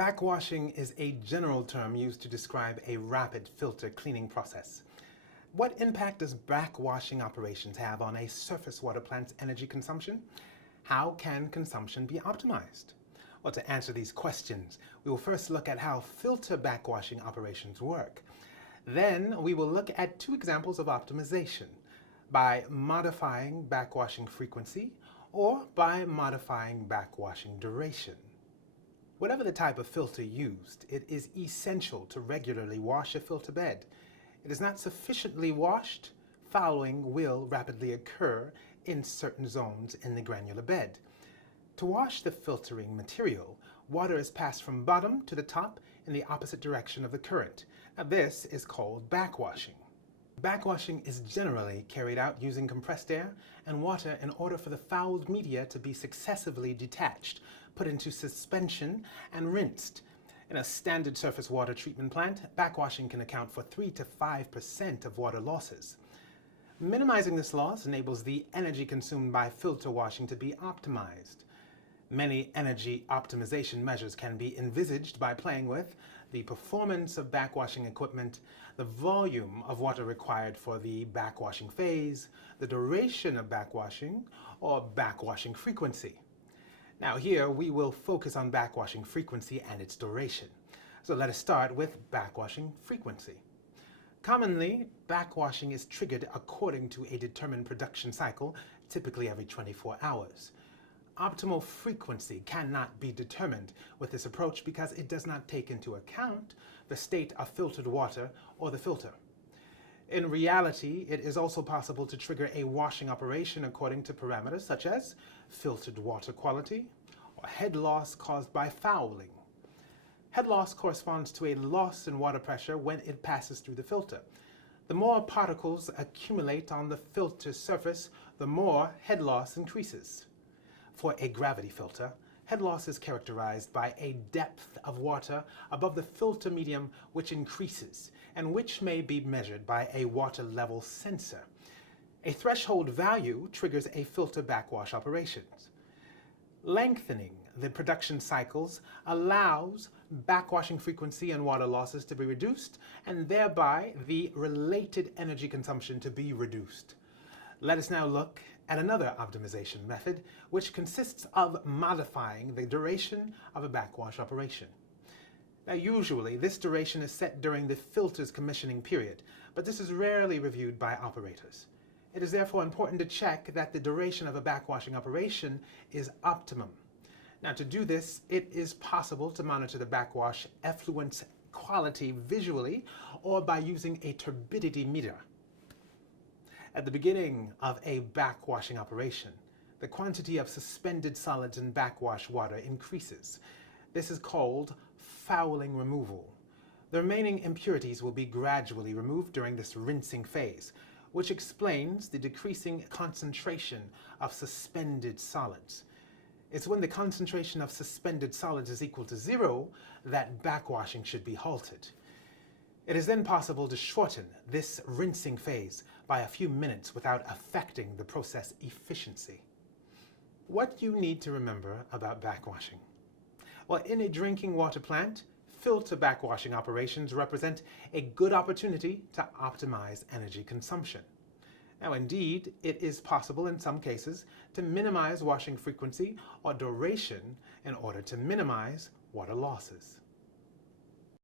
Backwashing is a general term used to describe a rapid filter cleaning process. What impact does backwashing operations have on a surface water plant's energy consumption? How can consumption be optimized? Well, to answer these questions, we will first look at how filter backwashing operations work. Then we will look at two examples of optimization, by modifying backwashing frequency or by modifying backwashing duration. Whatever the type of filter used, it is essential to regularly wash a filter bed. It is not sufficiently washed, fouling will rapidly occur in certain zones in the granular bed. To wash the filtering material, water is passed from bottom to the top in the opposite direction of the current. Now, this is called backwashing. Backwashing is generally carried out using compressed air and water in order for the fouled media to be successively detached, put into suspension, and rinsed. In a standard surface water treatment plant, backwashing can account for 3 to 5% of water losses. Minimizing this loss enables the energy consumed by filter washing to be optimized. Many energy optimization measures can be envisaged by playing with the performance of backwashing equipment, the volume of water required for the backwashing phase, the duration of backwashing, or backwashing frequency. Now here we will focus on backwashing frequency and its duration. So let us start with backwashing frequency. Commonly, backwashing is triggered according to a determined production cycle, typically every 24 hours. Optimal frequency cannot be determined with this approach because it does not take into account the state of filtered water or the filter. In reality, it is also possible to trigger a washing operation according to parameters such as filtered water quality or head loss caused by fouling. Head loss corresponds to a loss in water pressure when it passes through the filter. The more particles accumulate on the filter surface, the more head loss increases. For a gravity filter, head loss is characterized by a depth of water above the filter medium which increases and which may be measured by a water level sensor. A threshold value triggers a filter backwash operations. Lengthening the production cycles allows backwashing frequency and water losses to be reduced and thereby the related energy consumption to be reduced. Let us now look at another optimization method, which consists of modifying the duration of a backwash operation. Now, usually, this duration is set during the filter's commissioning period, but this is rarely reviewed by operators. It is therefore important to check that the duration of a backwashing operation is optimum. Now, to do this, it is possible to monitor the backwash effluent quality visually or by using a turbidity meter. At the beginning of a backwashing operation, the quantity of suspended solids in backwash water increases. This is called fouling removal. The remaining impurities will be gradually removed during this rinsing phase, which explains the decreasing concentration of suspended solids. It's when the concentration of suspended solids is equal to 0 that backwashing should be halted. It is then possible to shorten this rinsing phase by a few minutes without affecting the process efficiency. What you need to remember about backwashing. Well, in a drinking water plant, filter backwashing operations represent a good opportunity to optimize energy consumption. Now, indeed, it is possible in some cases to minimize washing frequency or duration in order to minimize water losses.